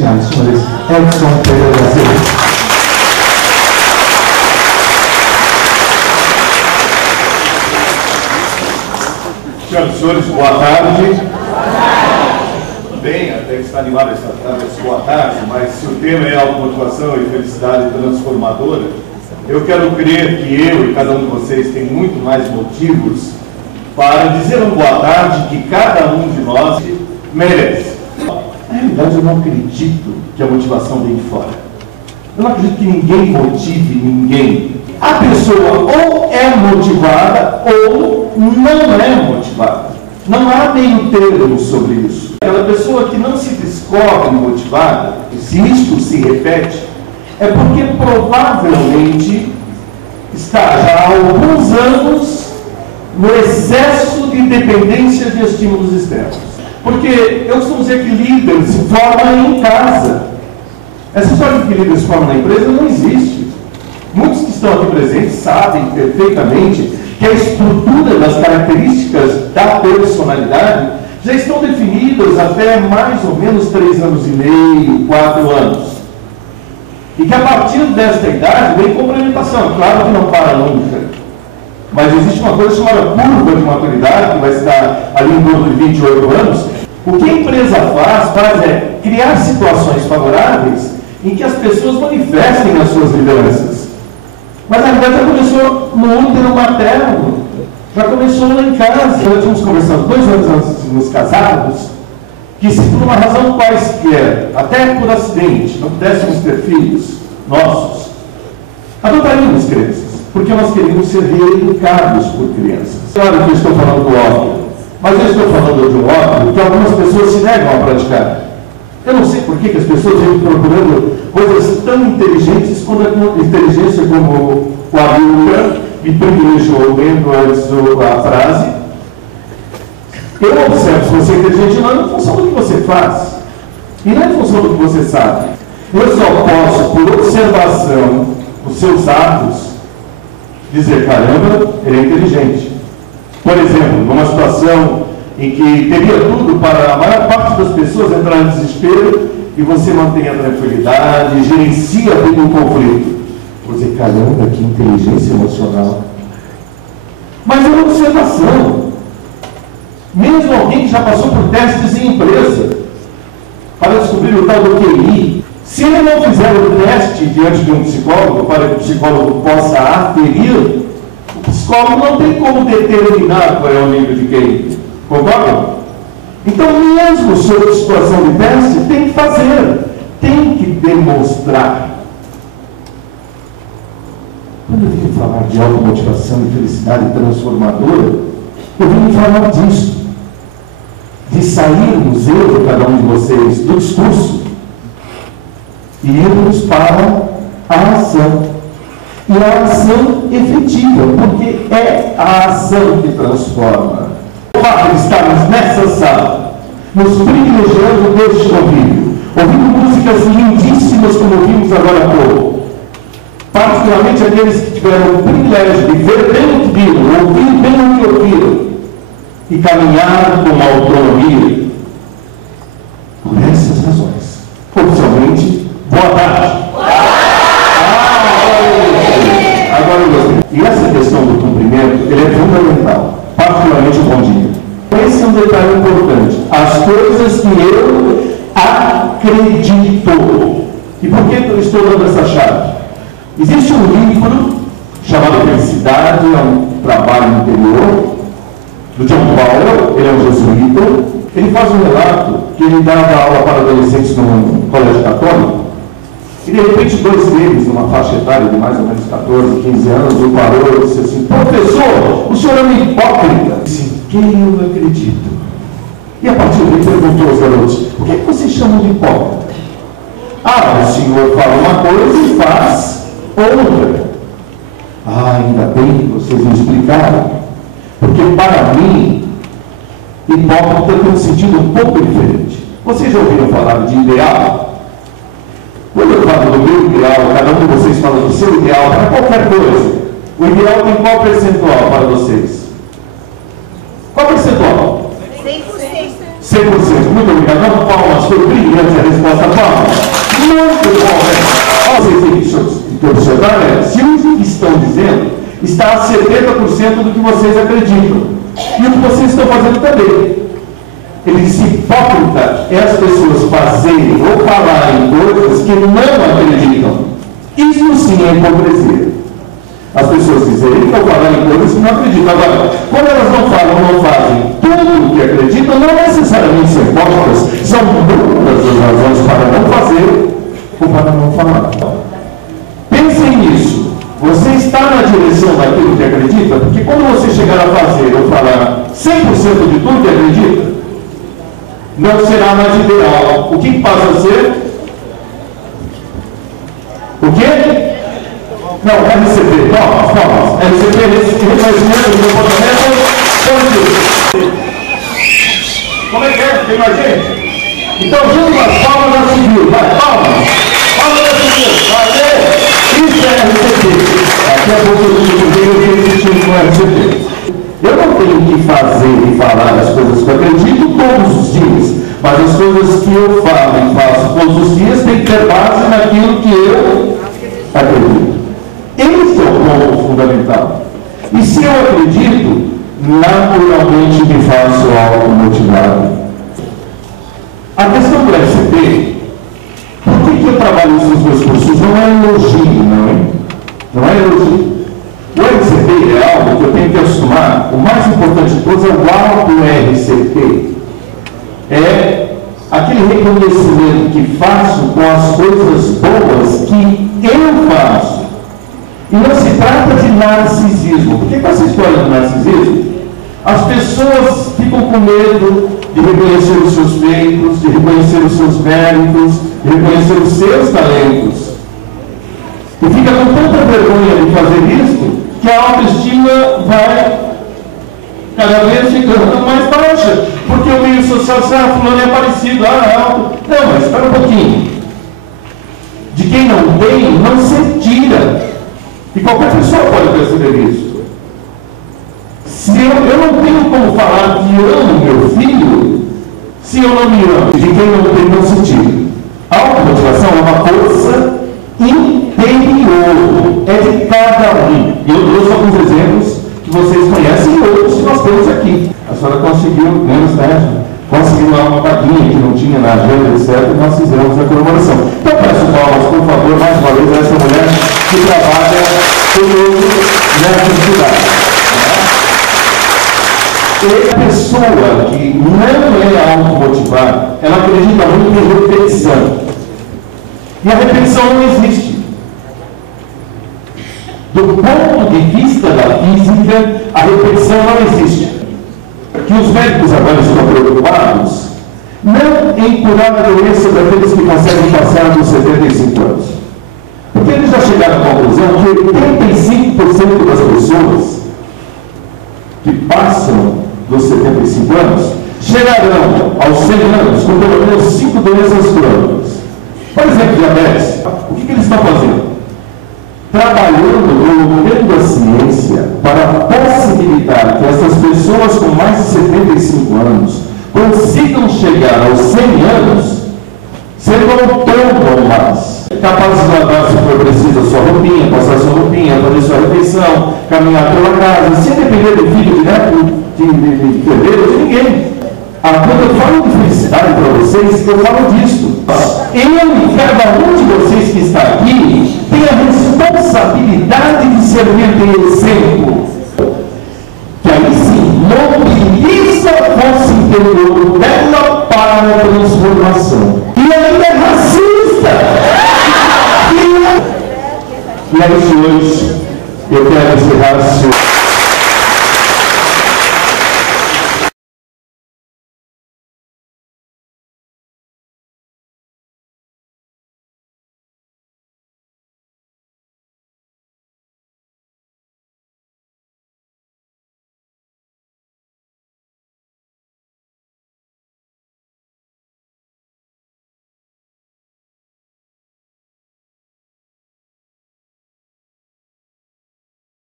Senhoras e senhores, Edson Pereira da Silva. Senhoras e senhores, boa tarde. Bem, até que está animado esta tarde, boa tarde, mas se o tema é automotivação e felicidade transformadora, eu quero crer que eu e cada um de vocês tem muito mais motivos para dizer uma boa tarde que cada um de nós merece. Na realidade, eu não acredito que a motivação vem de fora. Eu não acredito que ninguém motive ninguém. A pessoa ou é motivada ou não é motivada. Não há meio termo sobre isso. Aquela pessoa que não se descobre motivada, se isto se repete, é porque provavelmente está já há alguns anos no excesso de dependência de estímulos externos. Porque eu costumo dizer que líder se forma em casa. Essa história de que líder se forma na empresa não existe. Muitos que estão aqui presentes sabem perfeitamente que a estrutura das características da personalidade já estão definidas até mais ou menos 3 anos e meio, 4 anos. E que a partir desta idade vem complementação. Claro que não para nunca. Mas existe uma coisa chamada curva de maturidade, que vai estar ali em torno de 28 anos. O que a empresa faz é criar situações favoráveis em que as pessoas manifestem as suas lideranças. Mas a verdade já começou no útero materno, já começou lá em casa. Nós tínhamos conversado 2 anos antes de nos casarmos, que se por uma razão quaisquer, até por acidente, não pudéssemos ter filhos nossos, adotaríamos crianças, porque nós queríamos ser reeducados por crianças. Claro que eu estou falando do óbvio, mas eu estou falando de um óbvio que algumas pessoas se negam a praticar. Eu não sei por que as pessoas vêm procurando coisas tão inteligentes quando a inteligência, como o Abilca me privilegiou lendo antes a frase. Eu observo se você é inteligente ou não em função do que você faz, e não em função do que você sabe. Eu só posso, por observação dos seus atos, dizer, caramba, ele é inteligente. Por exemplo, numa situação em que teria tudo para a maior parte das pessoas entrar em desespero, e você mantém a tranquilidade, gerencia bem o conflito. Vou dizer, caramba, que inteligência emocional. Mas é uma observação. Mesmo alguém que já passou por testes em empresa, para descobrir o tal do QI, se ele não fizer o teste diante de um psicólogo, para que o psicólogo possa aferir, o psicólogo não tem como determinar qual é o nível de QI. Concordam? Então, mesmo sob situação de teste, tem que fazer, tem que demonstrar. Quando eu vim falar de automotivação e felicidade transformadora, eu vim falar disso, de sairmos, eu e cada um de vocês, do discurso e irmos para a ação. E a ação efetiva, porque é a ação que transforma. O fato de estarmos nessa sala, nos privilegiando deste convívio, ouvindo músicas lindíssimas como ouvimos agora há pouco, particularmente aqueles que tiveram o privilégio de ver bem o que viram, ouvir bem o que ouviram, e caminhar com autonomia. Por essas razões, oficialmente, boa tarde. Agora eu gostei. E essa questão do cumprimento, ele é fundamental, particularmente o bom dia. Esse é um detalhe importante. As coisas que eu acredito. E por que eu estou dando essa chave? Existe um livro chamado Felicidade, é um trabalho interior, do John Powell, ele é um jesuíta. Ele faz um relato que ele dava aula para adolescentes num colégio católico, e de repente 2 deles, numa faixa etária de mais ou menos 14, 15 anos, o parou e disse assim, professor, o senhor é um hipócrita. Eu disse, quem eu acredito? E a partir daí perguntou aos garotos, por que vocês chamam de hipócrita? Ah, o senhor fala uma coisa e faz outra. Ah, ainda bem que vocês me explicaram. Porque para mim, hipócrita tem um sentido um pouco diferente. Vocês já ouviram falar de ideal? Quando eu falo do meu ideal, cada um de vocês fala do seu ideal para qualquer coisa. O ideal tem qual percentual para vocês? Qual percentual? 100%. 100%. Muito obrigado. Palmas Foi brilhante a resposta, Paulo. Muito bom, né? Vocês têm que observar, né? Se o que estão dizendo está a 70% do que vocês acreditam. E o que vocês estão fazendo também. Ele disse: hipócrita é as pessoas fazerem ou falarem coisas que não acreditam. Isso sim é hipocrisia. As pessoas dizerem ou falarem coisas que não acreditam. Agora, quando elas não falam, não fazem tudo o que acreditam, não necessariamente são hipócritas, são muitas as razões para não fazer ou para não falar. Pensem nisso. Você está na direção daquilo que acredita? Porque quando você chegar a fazer ou falar 100% de tudo que acredita, não será mais ideal. O que passa a ser? O quê? Não, RCP, palmas. RCP, reconhecimento do comportamento positivo. Como é que é? Tem mais gente? Então, junto com as palmas da civil. Vai, palmas. Palmas da civil. Valeu. Isso é RCP. Daqui a pouco eu tenho que insistir no RCP. Eu não tenho que fazer e falar as coisas que eu acredito todos os dias, mas as coisas que eu falo e faço todos os dias têm que ter base naquilo que eu acredito. Esse é o ponto fundamental. E se eu acredito, naturalmente me faço automotivado. A questão do RCP, por que eu trabalho isso nos meus cursos? Não é elogio, não é? Não é elogio. O RCP é algo que eu tenho que acostumar. O mais importante de todos é o auto-RCP. É aquele reconhecimento que faço com as coisas boas que eu faço. E não se trata de narcisismo. Porque com essa história do narcisismo, as pessoas ficam com medo de reconhecer os seus feitos, de reconhecer os seus méritos, de reconhecer os seus talentos. E fica com tanta vergonha de fazer isso, que a autoestima vai cada vez ficando mais baixa. Porque o meio social diz: ah, fulano é parecido, é alto. Não, mas espera um pouquinho. De quem não tem, não se tira. E qualquer pessoa pode perceber isso. Se eu não tenho como falar que amo meu filho, se eu não me amo, de quem não tem, não se tira. A automotivação é uma força interior, é de cada um. E eu trouxe alguns exemplos que vocês conhecem e outros que nós temos aqui. A senhora conseguiu, menos Sérgio, conseguiu lá uma vaguinha que não tinha na agenda, etc., e nós fizemos a comemoração. Então peço palmas, por favor, mais uma vez, a essa mulher que trabalha conosco nessa cidade. E a pessoa que não é automotivada, ela acredita muito em repetição. E a repetição não existe. Do ponto de vista da física, a repetição não existe. Que os médicos agora estão preocupados não em curar a doença daqueles que conseguem passar dos 75 anos. Porque eles já chegaram à conclusão que 85% das pessoas que passam dos 75 anos chegarão aos 100 anos com pelo menos 5 doenças crônicas. Por exemplo, diabetes. O que eles estão fazendo? Trabalhando, colocando a ciência para possibilitar que essas pessoas com mais de 75 anos consigam chegar aos 100 anos sendo autônomos mais. Capazes de lavar, se for preciso, a sua roupinha, passar a sua roupinha, fazer sua refeição, caminhar pela casa, sem depender de filho, de neto, de herdeiro, de ninguém. Quando eu falo de felicidade para vocês, eu falo disso. Eu e cada um de vocês que está aqui tem a responsabilidade de servir de exemplo. Que aí sim, mobiliza a força interior dela para a transformação. E ainda é racista. E é isso hoje. Eu quero encerrar